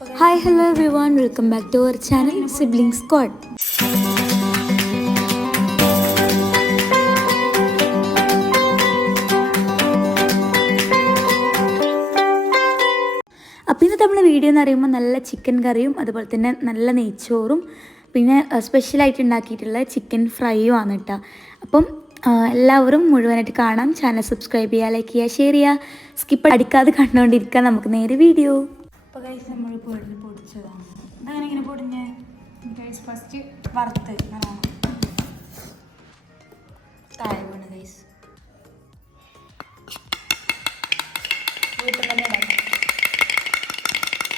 Hi hello everyone welcome back to our channel sibling squad അപ്പോൾ ഇന്നത്തെ നമ്മൾ video എന്ന് പറയുമ്പോൾ നല്ല ചിക്കൻ കറിയും അതുപോലെ തന്നെ നല്ല നെയ്ച്ചോറും പിന്നെ സ്പെഷ്യലായിട്ട് ഉണ്ടാക്കിയിട്ടുള്ള ചിക്കൻ ഫ്രൈയും ആണ് കേട്ടോ അപ്പം എല്ലാവരും മുഴുവനായിട്ട് കാണാം. ചാനൽ സബ്സ്ക്രൈബ് ചെയ്യുക ലൈക്ക് ചെയ്യുക ഷെയർ ചെയ്യുക സ്കിപ്പ് അടിക്കാതെ കണ്ടുകൊണ്ടിരിക്കുക നമുക്ക് നേരെ വീഡിയോ അപ്പോൾ കൈസ് നമ്മൾ പൊടി പൊടിച്ചതാണ്. ഇതങ്ങനെ ഇങ്ങനെ പൊടിഞ്ഞ്? ഗൈസ് ഫസ്റ്റ് വറുത്ത്. നല്ലോണം താഴെ വീണ് കൈസ് വീട്ടിൽ തന്നെ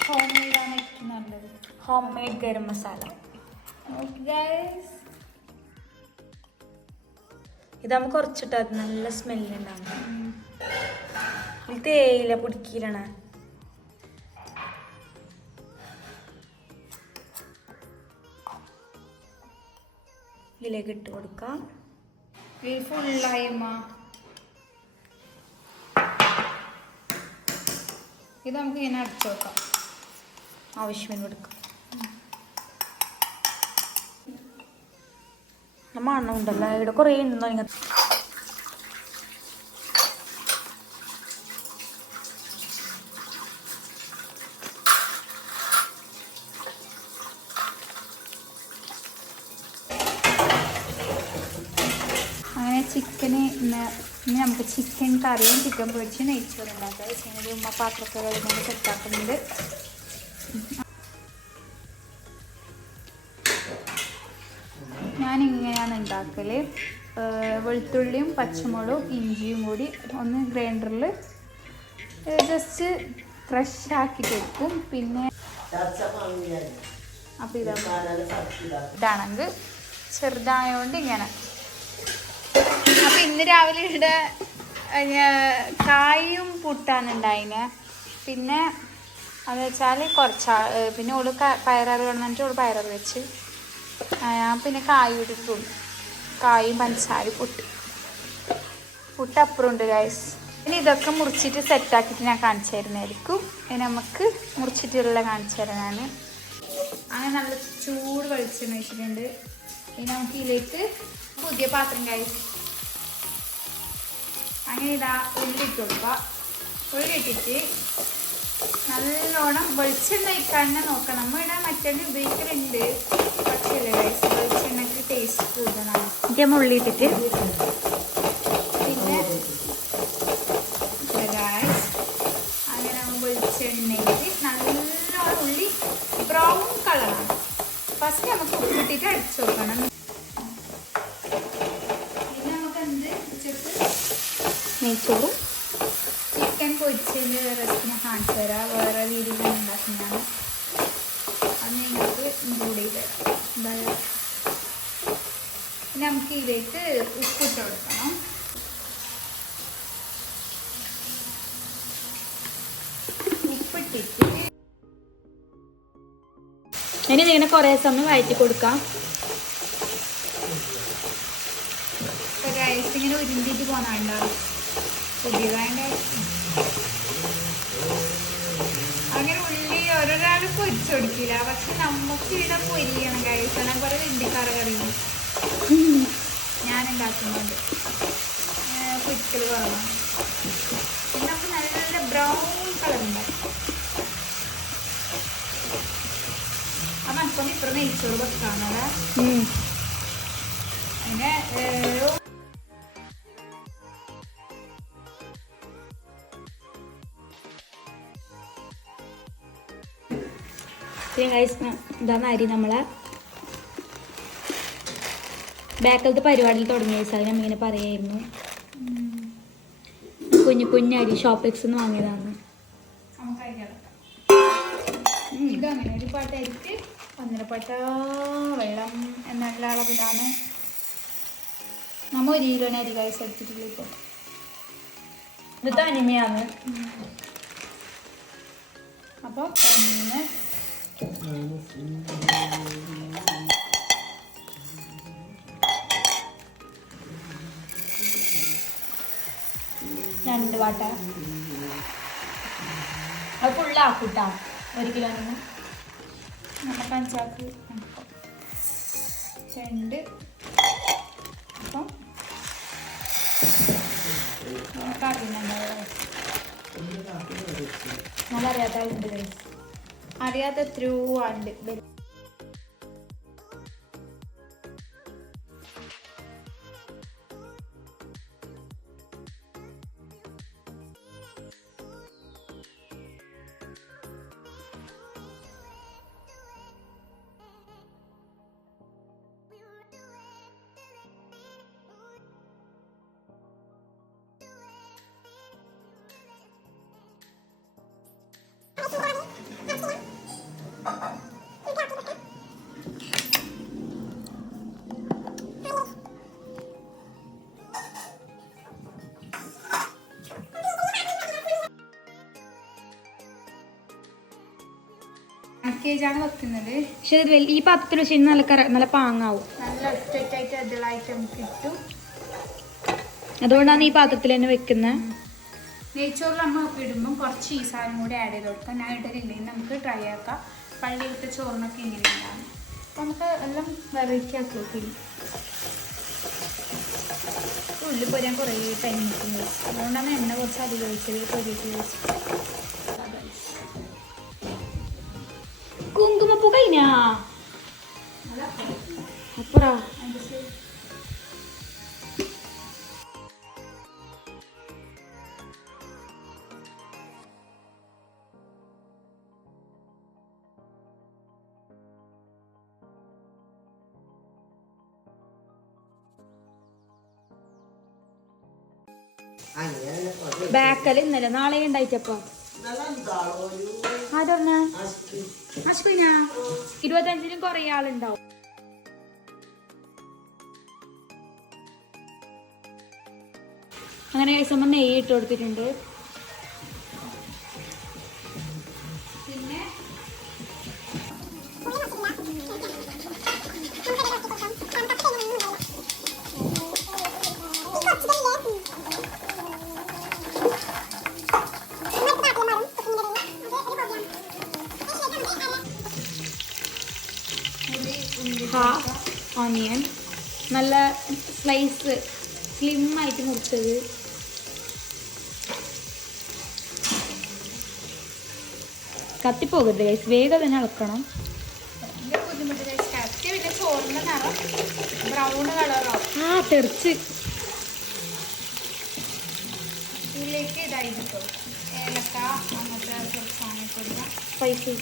ഹോം മെയ്ഡാണ് ഏറ്റവും നല്ലത്. Home made garam masala. Okay guys ഇതാകുമ്പോൾ കുറച്ചിട്ട് നല്ല സ്മെല്ലുണ്ടാകും ഇത് തേയില പൊടിക്കലാണ് ഇതിലേക്ക് ഇട്ട് കൊടുക്കാം. ഈ ഫുള്ളായ്മ ഇത് നമുക്ക് ഇങ്ങനെ അടിച്ചു വെക്കാം. ആവശ്യത്തിന് കൊടുക്കാം അണ്ണ ഉണ്ടല്ലോ. ഇവിടെ കുറേ ഉണ്ടെന്നോ ഇങ്ങനെ അങ്ങനെ ചിക്കന് ഇന്ന് ഇനി നമുക്ക് ചിക്കൻ കറിയും ചിക്കൻ പൊരിച്ച് നെയ്ച്ചോറും ഉണ്ടാക്കാം. ചിക്കനൊരു ഉമ്മ പാത്രത്തിൽ കഴിഞ്ഞാൽ സെറ്റാക്കുന്നുണ്ട്. ഞാനിങ്ങനെയാണ് ഉണ്ടാക്കൽ വെളുത്തുള്ളിയും പച്ചമുളകും ഇഞ്ചിയും കൂടി ഒന്ന് ഗ്രൈൻഡറിൽ ജസ്റ്റ് ക്രഷ് ആക്കിയിട്ട് വെക്കും പിന്നെ അപ്പം ഇതാ ഇതാണെങ്കിൽ ചെറുതായതുകൊണ്ട് ഇങ്ങനെ. ഇന്ന് രാവിലെ ഇവിടെ കായും പുട്ടാണ് ഉണ്ടായിന്. പിന്നെ അത് വെച്ചാൽ കുറച്ച് പിന്നെ ഓൾ പയറാറ് വേണമെന്നിട്ട് ഓൾ പയറാറ് വെച്ച്. പിന്നെ കായും ഇട്ടിട്ടുള്ളൂ കായും പഞ്ചസാരി പുട്ട്. പുട്ട് ഗൈസ് ഇനി ഇതൊക്കെ മുറിച്ചിട്ട് സെറ്റാക്കിയിട്ട് ഞാൻ കാണിച്ചു തരുന്നതായിരിക്കും. ഇനി നമുക്ക് മുറിച്ചിട്ടുള്ള കാണിച്ചു തരാം ഞാൻ അങ്ങനെ നല്ല ചൂട് വെളിച്ചെണ്ണ വെച്ചിട്ടുണ്ട് ഇനി നമുക്ക് ഇതിലേക്ക് പുതിയ പാത്രം കഴിച്ച് അങ്ങനെ ഇതാ ഉള്ളിട്ട് കൊടുക്കുക. ഉള്ളിട്ടിട്ട് നല്ലോണം വെളിച്ചെണ്ണ ഇക്കാണെ നോക്കണം നമ്മൾ ഇവിടെ മറ്റേ ഉപയോഗിക്കലുണ്ട്. പക്ഷേ വെളിച്ചെണ്ണക്ക് ടേസ്റ്റ് കൂടുതലാണ് ഇത് നമ്മൾ ഉള്ളി പിന്നെ അങ്ങനെ വെളിച്ചെണ്ണയിൽ നല്ലോണം ഉള്ളി ബ്രൗൺ കളറാണ് ഫസ്റ്റ് നമുക്ക് ഉപ്പിട്ടിട്ട് അടിച്ചു നോക്കണം പിന്നെ നമുക്ക് എന്ത് ഉച്ചയ്ക്ക് നെയ്ച്ചോറും ചിക്കൻ പൊരിച്ചതിന്റെ റെസിപ്പി ഞാൻ കാണിച്ചു തരാം. വേറെ രീതിയിൽ ഉണ്ടാക്കുന്നതാണ്. അത് നിങ്ങൾക്ക് ഇൻക്ലൂഡ് ചെയ്ത് തരാം. പിന്നെ നമുക്ക് ഇതിലേക്ക് ഉപ്പിട്ട് കൊടുക്കണം. ഉപ്പിട്ടിട്ട് ഇനി ഇതിങ്ങനെ കുറേ സമയം വഴറ്റി കൊടുക്കാം. ഇങ്ങനെ ഉരുണ്ടിട്ട് പോകാനുണ്ടാവും പുതിയതാണ്ട് അങ്ങനെ ഉള്ളി ഓരോരാൾ പൊരിച്ചു കൊടുക്കില്ല. പക്ഷെ നമുക്ക് ഇവിടെ പൊരിയാണ് കഴിച്ചാൽ ഞാൻ കുറെ ഇണ്ടിക്കാറ കറിയും ഞാൻ ഉണ്ടാക്കുന്നുണ്ട് പൊരിക്കൽ കുറവാണ്. പിന്നെ നമുക്ക് നല്ല നല്ല ബ്രൗൺ കളർ ഉണ്ടാവും മനസ്സൊന്ന് ഇപ്പുറം നെയ്ച്ചോറ് വെക്കാന്നല്ലേ അതിന്റെ പിന്നെ ഗൈസ് ഇതാണ് അരി നമ്മളെ ബാക്കിലത്തെ പരിപാടിയിൽ തുടങ്ങിയ വെച്ചാൽ ഞാൻ ഇങ്ങനെ പറയായിരുന്നു. കുഞ്ഞു കുഞ്ഞു അരി ഷോപ്പിക്സ് നിന്ന് വാങ്ങിയതാണ്. ഇതങ്ങനെ ഒരു പാട്ട് അരിച്ച് ഒന്നര പാട്ട വെള്ളം എന്നുള്ള അളവിലാണ്. നമ്മ ഒരു കിലോന് അരി കഴിച്ച് എടുത്തിട്ടില്ല ഇപ്പോൾ ഇത് തനിമയാണ് അപ്പോൾ ഒന്ന് രണ്ട് വാട്ട. അത് ഫുള്ളാക്കൂട്ടാ ഒരു കിലോന് നമുക്ക് അഞ്ചാക്ക് രണ്ട്. അപ്പം അറിയുന്നുണ്ടാവും നമ്മളറിയാത്ത ആളുണ്ട് guys. അറിയാത്ത ത്രൂ ആണ്ട്. പാക്കേജാണ് വെക്കുന്നത്. പക്ഷെ ഇത് ഈ പാത്രത്തിൽ വെച്ച് കഴിഞ്ഞാൽ നല്ല കറ നല്ല പാങ്ങാവും. നല്ല ഒറ്റയ്ക്കായിട്ട് അതിലായിട്ട് നമുക്ക് കിട്ടും. അതുകൊണ്ടാണ് ഈ പാത്രത്തിൽ തന്നെ വെക്കുന്നത് നെയ്ച്ചോറിൽ നമ്മൾ ഇടുമ്പം കുറച്ച് ഈ സാധനം കൂടി ആഡ് ചെയ്ത് കൊടുക്കാം. ഞാൻ ഇടലില്ലെങ്കിൽ നമുക്ക് ട്രൈ ആക്കാം. പള്ളിയിലത്തെ ചോറിനൊക്കെ ഇങ്ങനെയാണ് അപ്പം നമുക്ക് എല്ലാം വെറൈറ്റി ആക്കി നോക്കി ഉള്ളി പൊരിയാൻ കുറേ ടൈം നിൽക്കുന്നത് അതുകൊണ്ടാണ് എണ്ണ കുറച്ച് അധികം ഒഴിച്ചത്. പൊരിയൊക്കെ വെച്ച് കുങ്കുമപ്പൂ കഴിഞ്ഞാ അപ്പറാ ബാക്കൽ ഇന്നലെ നാളെ ഉണ്ടായിട്ടപ്പോ. ഇരുപത്തഞ്ചിനും കൊറേ ആളുണ്ടാവും. അങ്ങനെ കഴിച്ചമ്മ നെയ്യ് ഇട്ട് കൊടുത്തിട്ടുണ്ട്. കത്തിപ്പോകരുത് ഗൈസ് വേഗം തന്നെ ഇളക്കണം ആ തെറിച്ച്. ഇതിലേക്ക് ഏലക്ക അങ്ങനത്തെ കുറച്ച്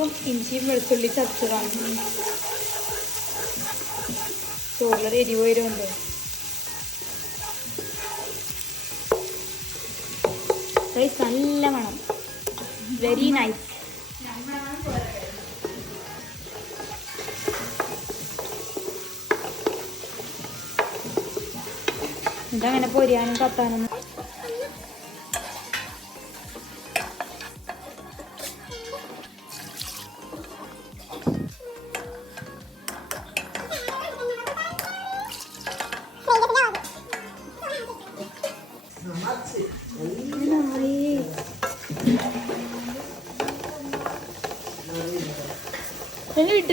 പച്ചമുളകും ഇഞ്ചിയും വെളുത്തുള്ളി ചതച്ചതാണ് ചോറിലൊരു എരിവ് വരുമുണ്ട് നല്ല മണം വെരി നൈസ് ഇതങ്ങനെ പൊരിയാനും കത്താനും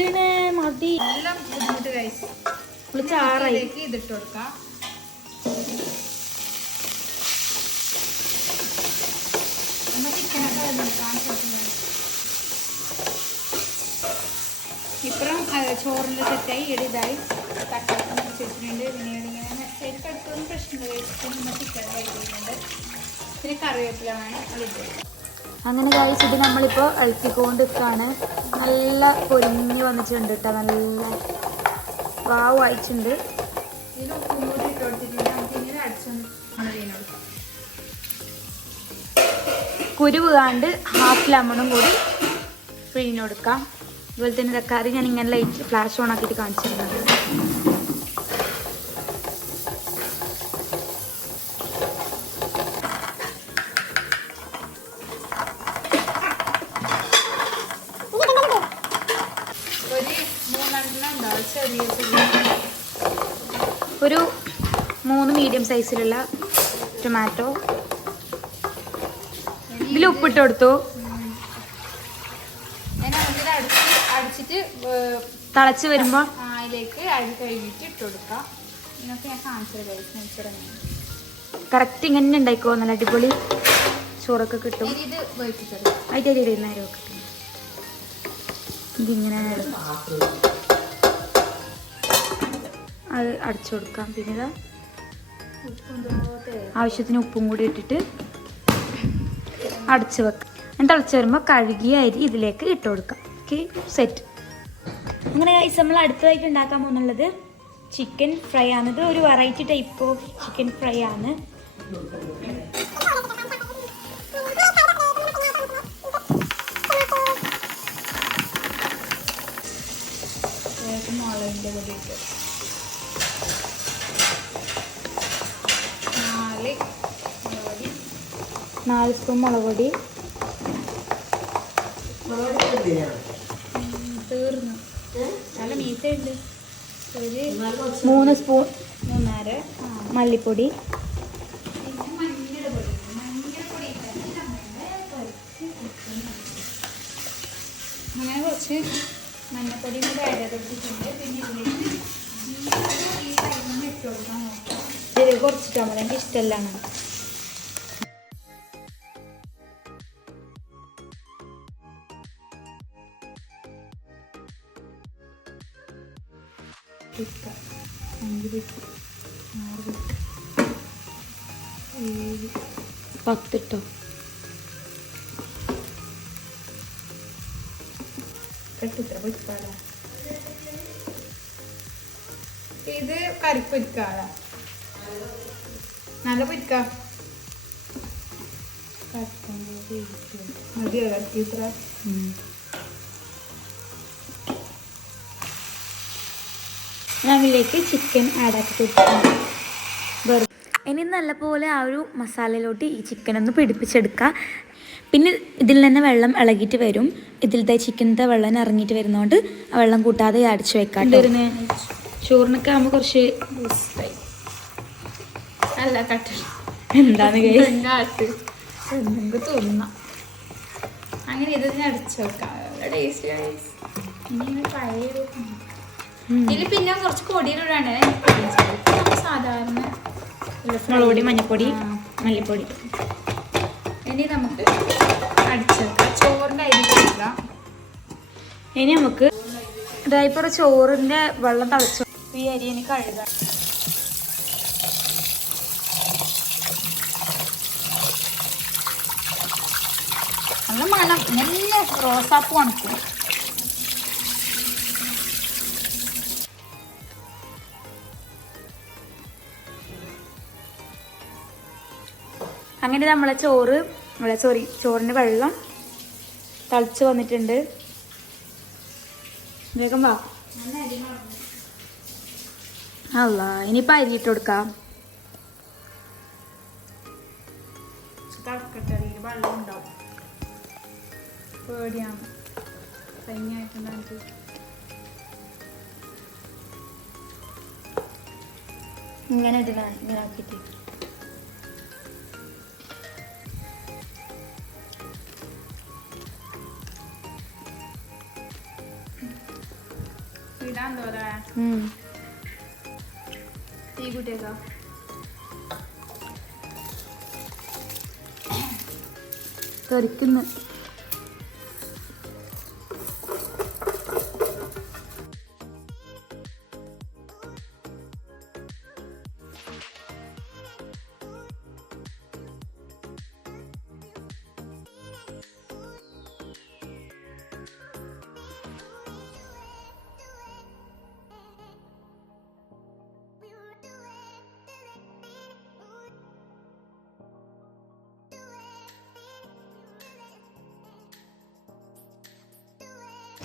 ഇടണേ മതി. എല്ലാം ബുദ്ധിമുട്ട് കഴിച്ചു നമ്മൾ ചാറായി. ഇതിലേക്ക് ഇതിട്ട് കൊടുക്കാം. ഇപ്പുറം ചോറിന്റെ സെറ്റായി ഇടിതായി തക്കാളി വെച്ചിട്ടുണ്ട്. പിന്നെ ഇവിടെ ഇങ്ങനെ സൈഡ് കടുത്തൊന്നും പ്രശ്നമില്ല. കഴിച്ചിട്ട് നമ്മൾ ചിക്കൻ കഴിക്കുന്നുണ്ട് പിന്നെ കറിവേപ്പില വേണം. അതിട്ട് അങ്ങനെ കഴിച്ച് ഇത് നമ്മളിപ്പോൾ ഇളക്കിക്കൊണ്ട് നിൽക്കുകയാണ് നല്ല പൊരിഞ്ഞ് വന്നിട്ടുണ്ട് കേട്ടോ നല്ല വാവ് വായിച്ചിട്ടുണ്ട് കുരുവ് കാണ്ട് ഹാഫ് ലെമണും കൂടി പിഴിഞ്ഞ് കൊടുക്കാം. അതുപോലെ തന്നെ തക്കാളി ഞാൻ ഇങ്ങനെ ലൈറ്റ് ഫ്ലാഷ് ഓൺ ആക്കിയിട്ട് കാണിച്ചിരുന്നത് ഒരു മൂന്ന് മീഡിയം സൈസിലുള്ള ടൊമാറ്റോ ഇതിൽ ഉപ്പിട്ട് കൊടുത്തു. അടിച്ചിട്ട് തിളച്ച് വരുമ്പോൾ ആ, അതിലേക്ക് അരി കഴുകിയിട്ട് ഇട്ട് കൊടുക്കാം. നിങ്ങൾക്ക് ഞാൻ കാണിച്ചത് കഴിച്ചു കറക്റ്റ് ഇങ്ങനെ ഉണ്ടായിക്കോ? നല്ല അടിപൊളി ചോറൊക്കെ കിട്ടും. ഇത് അതിന്റെ ഒക്കെ ഇതിങ്ങനെ അത് അടിച്ചു കൊടുക്കാം. പിന്നെ ആവശ്യത്തിന് ഉപ്പും കൂടി ഇട്ടിട്ട് അടച്ചു വെക്കാം. എന്നിട്ട് തിളച്ച് വരുമ്പോൾ കഴുകിയ അരി ഇതിലേക്ക് ഇട്ട് കൊടുക്കാം. ഓക്കെ സെറ്റ് അങ്ങനെ ഗൈസ് നമ്മൾ അടുത്തതായിട്ട് ഉണ്ടാക്കാൻ പോകുന്നുള്ളത് ചിക്കൻ ഫ്രൈ ആണ്. ഇത് ഒരു variety type of chicken fry ആണ്. മുളകിന്റെ പൊടി ഇട്ട് നാല് മുളക് പൊടി നാല് സ്പൂൺ മുളക് പൊടി. തീർന്നു. നല്ല ഒരു മൂന്ന് സ്പൂൺ മൂന്നര. ആ. മല്ലിപ്പൊടി. അങ്ങനെ കുറച്ച് മഞ്ഞപ്പൊടി കൂടെ ആഡ് പിന്നെ ഇതിലേക്ക് ഈ ഇട്ട് കൊടുക്കാൻ നോക്കാം. ഇതിൽ കുറച്ചിട്ടാൽ മതി എനിക്ക് ഇഷ്ടമല്ലാണ് അഞ്ച് ആറ് ഏഴ് പത്തിട്ടോ കെട്ടിത്ര ഇത് കരിപ്പൊരിക്കാടാ നല്ല പൊരിക്ക. മതിയോ കത്തി ഇത്ര അതിലേക്ക് ചിക്കൻ ആഡ് ആക്കി കൊടുക്കുക ഇനി നല്ലപോലെ ആ ഒരു മസാലയിലോട്ട് ഈ ചിക്കൻ ഒന്ന് പിടിപ്പിച്ചെടുക്കുക പിന്നെ ഇതിൽ തന്നെ വെള്ളം ഇളകിയിട്ട് വരും. ഇതിലത്തെ ചിക്കനത്തെ വെള്ളം ഇറങ്ങിയിട്ട് വരുന്നതുകൊണ്ട് ആ വെള്ളം കൂട്ടാതെ അടിച്ചു വെക്കാം. ചോറിനൊക്കെ ആകുമ്പോൾ കുറച്ച് അല്ല കട്ട എന്താണ് guys? കാട്ട് എന്തെങ്കിലും തോന്നാം. അങ്ങനെ ഇത് അടിച്ചു വെക്കാം. ടേസ്റ്റ് പഴയ. ഇതിൽ പിന്നെ കുറച്ച് പൊടിയിലൂടെയാണ് സാധാരണ മുളകുപൊടി fry. മുളക് പൊടി മഞ്ഞൾപ്പൊടി മല്ലിപ്പൊടി. ഇനി നമുക്ക് അടിച്ചെടുക്കാം ചോറിന്റെ അരി കൊടുക്കാം ഇനി നമുക്ക് ഇതായിപ്പോൾ ചോറിന്റെ വെള്ളം തളിച്ചു. ഈ അരി ഇനി കഴുകാം. നല്ല മണം. നല്ല റോസാപ്പ് ഉണക്കും അങ്ങനെ നമ്മളെ ചോറ് സോറി ചോറിന്റെ വെള്ളം തളിച്ച് വന്നിട്ടുണ്ട്. വേഗം വാ. അല്ല ഇനിയിപ്പോൾ അരിയിട്ട് കൊടുക്കാം. തളക്കട്ടടിയിൽ വെള്ളം ഉണ്ടാവും. പേടിയാണ്. ഇങ്ങനെ ഇടണം ഇങ്ങനെ ആക്കിയിട്ട്. ഇടാൻ തോരാ. തീ കൂട്ടിയേക്കാം. തെറിക്കുന്നു.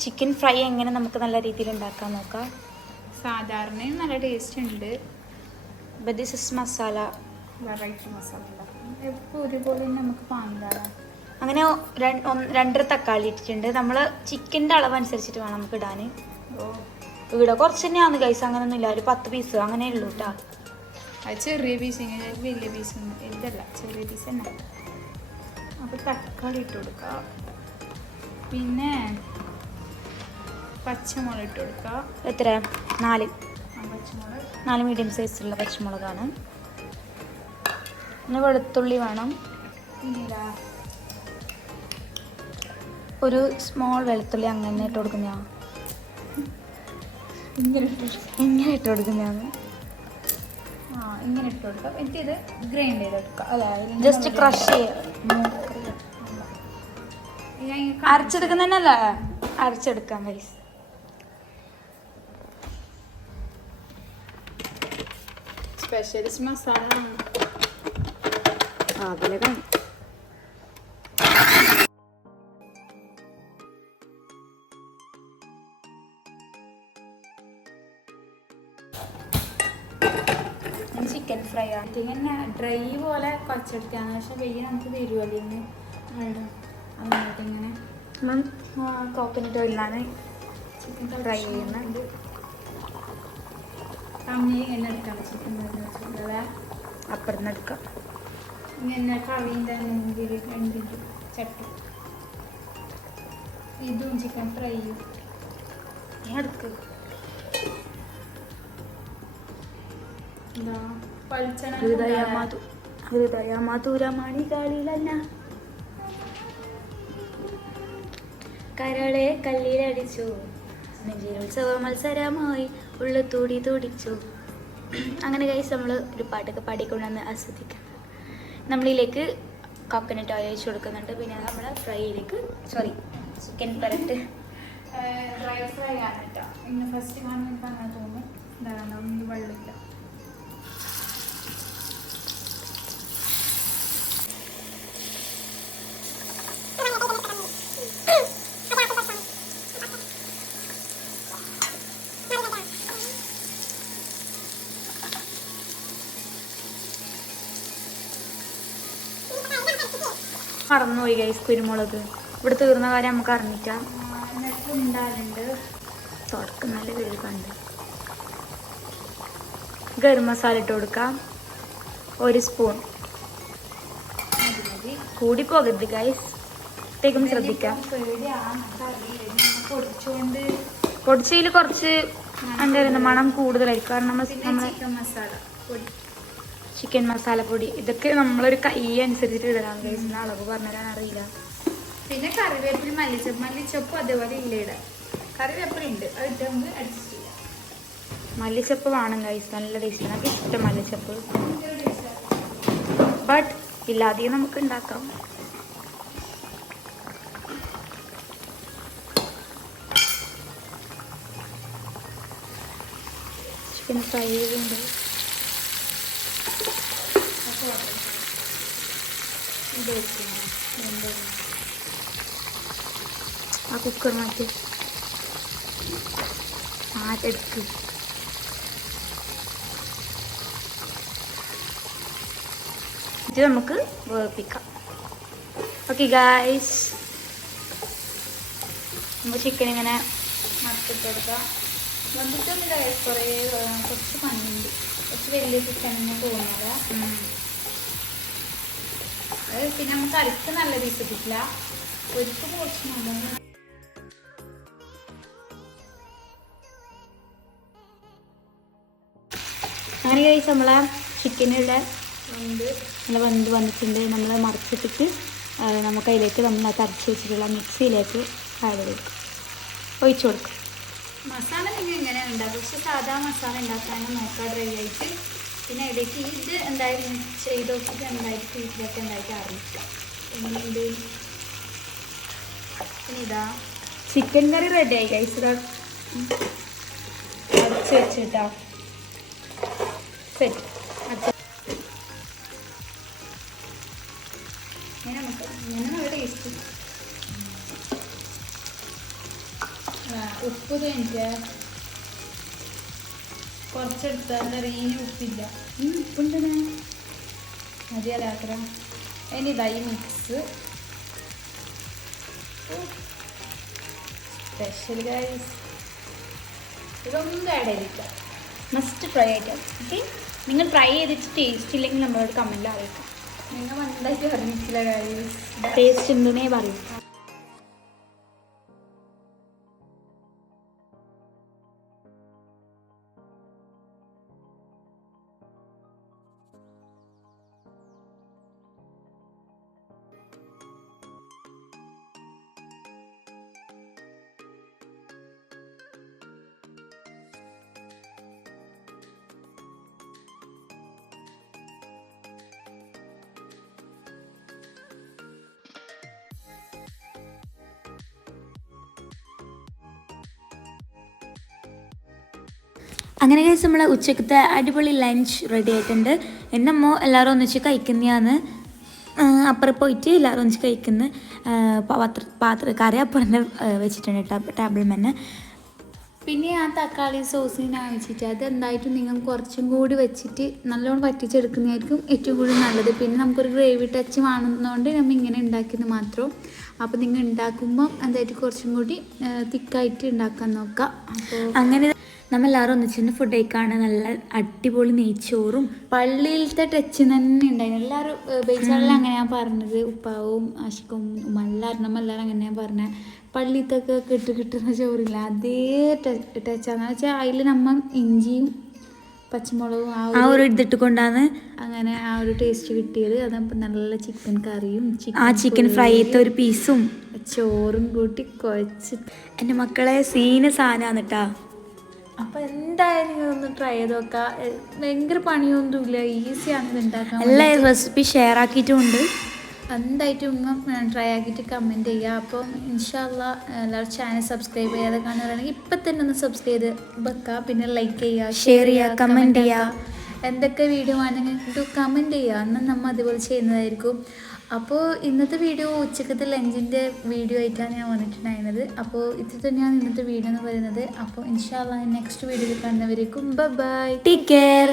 ചിക്കൻ ഫ്രൈ എങ്ങനെ നമുക്ക് നല്ല രീതിയിൽ ഉണ്ടാക്കാൻ നോക്കാം? സാധാരണയും നല്ല ടേസ്റ്റ് ഉണ്ട്. But this is masala variety masala എപ്പോൾ ഒരുപോലെ തന്നെ നമുക്ക് പാങ്ങിടാം അങ്ങനെ രണ്ട് ഒന്ന് രണ്ടര തക്കാളി ഇട്ടിട്ടുണ്ട്. നമ്മൾ ചിക്കന്റെ അളവ് അനുസരിച്ചിട്ട് വേണം നമുക്ക് ഇടാൻ ഇവിടെ കുറച്ച് തന്നെയാണ് ഗൈസ് അങ്ങനെയൊന്നും ഇല്ല ഒരു പത്ത് പീസ് അങ്ങനെ ഉള്ളൂ കേട്ടോ അത് ചെറിയ പീസ് വലിയ പീസ് ഒന്നും ഇതല്ല ചെറിയ പീസ് തന്നെ. അപ്പോൾ തക്കാളി ഇട്ട് കൊടുക്കാം. പിന്നെ പച്ചമുളക് ഇട്ട് കൊടുക്കുക. എത്ര? നാല്. പച്ചമുളക്. നാല് മീഡിയം സൈസിലുള്ള പച്ചമുളകാണ്. പിന്നെ വെളുത്തുള്ളി വേണം. ഒരു സ്മോൾ വെളുത്തുള്ളി അങ്ങനെ ഇട്ട് കൊടുക്കുന്ന ഇങ്ങനെ. ഇങ്ങനെ ഇട്ട് കൊടുക്കുന്നതാണ് ആ ഇങ്ങനെ ഇട്ട് കൊടുക്കാം. ഇത് ഗ്രൈൻഡ് ചെയ്തെടുക്കുക അല്ല ജസ്റ്റ് ക്രഷ് ചെയ്യാം. അരച്ചെടുക്കുന്നതന്നെ അല്ല അരച്ചെടുക്കാം ഗൈസ് സ്പെഷ്യലിസ്റ്റ് മസാല കാണും ചിക്കൻ ഫ്രൈ ആണ്. ഇതിങ്ങനെ ഡ്രൈ പോലെ കുറച്ചെടുത്താണ് പക്ഷെ വെയിൽ നമുക്ക് തരുമല്ലോ ഇന്ന് കോക്കനട്ട് ഓയിലാണ് ചിക്കൻ ഫ്രൈ ചെയ്യുന്നത്. ഇങ്ങനെ ചിക്കൻ അപ്പുറത്ത് നിന്ന് എടുക്കാം. ഇങ്ങനെ കവിന്റെ മുമ്പിൽ രണ്ടിന്റെ ചട്ടി. ഇതും ചിക്കൻ ഫ്രൈയും എടുക്ക്. ഹൃദയ മധു ഹൃദയ കരളെ കല്ലിലടിച്ചു. നെഞ്ചിലുത്സവ മത്സരമായി ഉള്ളു തൂടി തുടിച്ചു. അങ്ങനെ കഴിച്ച് നമ്മൾ ഒരു പാട്ടൊക്കെ പാടിക്കൊണ്ടുവന്ന് ആസ്വദിക്കാം. നമ്മളിലേക്ക് കോക്കനട്ട് ഓയിൽ ഒഴിച്ച് കൊടുക്കുന്നുണ്ട്. പിന്നെ നമ്മൾ ഫ്രൈയിലേക്ക് സോറി ചിക്കൻ പെരട്ട്. ഡ്രൈ ഫ്രൈ ആണ് കേട്ടോ ഇന്ന് ഫസ്റ്റ് കാണുമ്പോൾ അങ്ങനെ തോന്നുന്നു. വെള്ളമില്ല. മറന്നുപോയി ഗൈസ് കുരുമുളക്. ഇവിടെ തീർന്ന കാര്യം നമുക്ക് അറിഞ്ഞിട്ടാ. ഉണ്ടാകുന്നുണ്ട് തുടക്കം നല്ല ഗരം മസാല ഇട്ട് കൊടുക്കാം. ഒരു സ്പൂൺ കൂടി പോകരുത് ഗൈസ് തേക്കും ശ്രദ്ധിക്കാം. പൊടിച്ചയിൽ പൊടിച്ചതിൽ കുറച്ച് എന്താ പറയുക മണം കൂടുതലായിരിക്കും. കാരണം നമ്മൾ ചിക്കൻ മസാല ചിക്കൻ മസാലപ്പൊടി ഇതൊക്കെ നമ്മളൊരു കൈ അനുസരിച്ചിട്ട് ഇടണം ഗൈസിന് അളവ് പറഞ്ഞുതരാൻ അറിയില്ല. പിന്നെ കറിവേപ്പില മല്ലിച്ചപ്പ്. മല്ലിച്ചപ്പും അതേപോലെ ഇല്ല ഇടാം കറിവേപ്പില ഉണ്ട്. അത് ഇട്ട് നമുക്ക് അഡ്ജസ്റ്റ് ചെയ്യാം. മല്ലിച്ചപ്പ് വേണം ഗൈസ് നല്ല ടേസ്റ്റ് നമുക്ക് ഇഷ്ടം മല്ലിച്ചപ്പ്. ബട്ട് ഇല്ലാതെയും നമുക്ക് ഉണ്ടാക്കാം ചിക്കൻ ഫ്രൈ ചെയ്തിട്ടുണ്ട് അപ്പോൾ വേണം. ഇത് വെക്കണം. വെന്തോന്ന്. ആ കുക്കർ മാറ്റി. മാറ്റെടുക്ക് ഇത് നമുക്ക് വേർപ്പിക്കാം ഓക്കെ ഗായ്സ് നമുക്ക് ചിക്കൻ ഇങ്ങനെ മറച്ചിട്ട് കൊടുക്കാം വന്നിട്ടൊന്നുമില്ല കുറേ കുറച്ച് പണിയുണ്ട്. കുറച്ച് വലിയ ചിക്കൻ എന്ന് അത് പിന്നെ നമുക്ക് അരിക്ക് നല്ല രീതി കിട്ടില്ല ഒരിക്കൽ കുറച്ച് നല്ല അങ്ങനെ കഴിച്ച് നമ്മളെ ചിക്കനുള്ള നല്ല വെന്ത് വന്നിട്ടുണ്ട്. നമ്മൾ മറിച്ചിട്ടിട്ട് നമുക്ക് അതിലേക്ക് നമ്മൾ തരച്ച് വെച്ചിട്ടുള്ള മിക്സിയിലേക്ക് ആഡ് കൊടുക്കും. ഒഴിച്ചു കൊടുക്കും. മസാല നിങ്ങൾ ഇങ്ങനെ ഉണ്ടാക്കും പക്ഷെ സാധാ മസാല ഉണ്ടാക്കാനും നോക്കാം ഡ്രൈ ആയിട്ട് പിന്നെ ഇടയ്ക്ക് ഇത് എന്തായാലും ചെയ്ത് നോക്കിയിട്ട് എന്തായിട്ട് വീട്ടിലൊക്കെ എന്തായിട്ട് അറിയിക്കാം. എങ്ങനെയുണ്ട് പിന്നെ ഇതാ. ചിക്കൻ കറി റെഡി ആയി ഗൈസ് അടച്ച് വെച്ചിട്ടാ സെറ്റ് ഉപ്പ് തോന്നിട്ട് കുറച്ചെടുത്താൽ ഉപ്പില്ല. മിക്സ്. സ്പെഷ്യൽ ഗൈസ് ഇതൊന്നും മസ്റ്റ് ഫ്രൈ ആയിട്ട് ഓക്കെ നിങ്ങൾ ട്രൈ ചെയ്തിട്ട് ടേസ്റ്റ് ഇല്ലെങ്കിൽ നമ്മളോട് കമന്റിൽ അറിയിക്കാം. നിങ്ങൾ എന്തായിട്ട് അറിയിച്ചില്ല ടേസ്റ്റ് ഉണ്ടെന്നേ പറയും. അങ്ങനെ കഴിച്ച് നമ്മൾ ഉച്ചക്കത്തെ അടിപൊളി ലഞ്ച് റെഡി ആയിട്ടുണ്ട്. എന്നമ്മോ എല്ലാവരും ഒന്നിച്ച് കഴിക്കുന്നതാണ്. അപ്പുറം പോയിട്ട് എല്ലാവരും ഒന്നിച്ച് കഴിക്കുന്ന. പാത്ര പാത്രക്കാരെ അപ്പുറം വെച്ചിട്ടുണ്ട് കേട്ടോ ടേബിൾ തന്നെ പിന്നെ ആ തക്കാളി സോസിന് വെച്ചിട്ട് അത് എന്തായിട്ടും നിങ്ങൾ കുറച്ചും കൂടി വെച്ചിട്ട് നല്ലോണം വറ്റിച്ചെടുക്കുന്നതായിരിക്കും ഏറ്റവും കൂടുതൽ നല്ലത്. പിന്നെ നമുക്കൊരു ഗ്രേവി ടച്ച് വേണമെന്നുകൊണ്ട് നമ്മൾ ഇങ്ങനെ ഉണ്ടാക്കിയത് മാത്രം. അപ്പോൾ നിങ്ങൾ ഉണ്ടാക്കുമ്പോൾ എന്തായിട്ട് കുറച്ചും കൂടി തിക്കായിട്ട് ഉണ്ടാക്കാൻ നോക്കാം. അപ്പോൾ അങ്ങനെ നമ്മളെല്ലാവരും ഒന്നിച്ചിരുന്ന് ഫുഡ് കഴിക്കാണ്. നല്ല അടിപൊളി നെയ്ച്ചോറും പള്ളിയിലത്തെ ടച്ച് തന്നെ ഉണ്ടായിരുന്നു. എല്ലാവരും ബേച്ചാളിൽ അങ്ങനെയാണ് പറഞ്ഞത്. ഉപ്പാവും ആഷിക്കും ഉമ്മ എല്ലാവരും നമ്മ എല്ലാവരും അങ്ങനെയാണ് പറഞ്ഞത് പള്ളിത്തൊക്കെ കിട്ടു കിട്ടുന്ന ചോറില്ല. അതേ ടച്ചാന്ന് വെച്ചാൽ അതിൽ നമ്മൾ ഇഞ്ചിയും പച്ചമുളകും ആ ഒരു ഇതിട്ട് കൊണ്ടാണ് അങ്ങനെ ആ ഒരു ടേസ്റ്റ് കിട്ടിയത്. അതപ്പോൾ നല്ല ചിക്കൻ കറിയും ആ ചിക്കൻ ഫ്രൈ ചെയ്ത ഒരു പീസും ചോറും കൂട്ടി കുഴച്ച്. എന്റെ മക്കളെ സീന സാധനമാണ് കേട്ടാ അപ്പോൾ എന്തായാലും ഇതൊന്ന് ട്രൈ ചെയ്ത് നോക്കാം. ഭയങ്കര പണിയൊന്നുമില്ല. ഈസിയാണ് ഇത് ഉണ്ടാക്കാൻ എല്ലാ റെസിപ്പി ഷെയർ ആക്കിയിട്ടുമുണ്ട് എന്തായിട്ടും ട്രൈ ആക്കിയിട്ട് കമന്റ് ചെയ്യുക അപ്പം ഇൻഷാല്ല എല്ലാവരും ചാനൽ സബ്സ്ക്രൈബ് ചെയ്യാതെ കാണുകയാണെങ്കിൽ ഇപ്പം തന്നെ ഒന്ന് സബ്സ്ക്രൈബ് ചെയ്ത് വെക്കുക പിന്നെ ലൈക്ക് ചെയ്യുക ഷെയർ ചെയ്യുക, കമന്റ് ചെയ്യുക. എന്തൊക്കെ വീഡിയോ ആണെങ്കിൽ കമന്റ് ചെയ്യുക എന്നാൽ നമ്മൾ അതുപോലെ ചെയ്യുന്നതായിരിക്കും. അപ്പോൾ ഇന്നത്തെ വീഡിയോ ഉച്ചക്കത്തെ ലഞ്ചിന്റെ വീഡിയോ ആയിട്ടാണ് ഞാൻ വന്നിട്ടുണ്ടായിരുന്നത്. അപ്പോൾ ഇത് തന്നെയാണ് ഇന്നത്തെ വീഡിയോ എന്ന് പറയുന്നത്. അപ്പോൾ ഇൻഷാല്ല നെക്സ്റ്റ് വീഡിയോയിൽ കാണുന്നവരേക്കും ബൈ ടേക്ക് കെയർ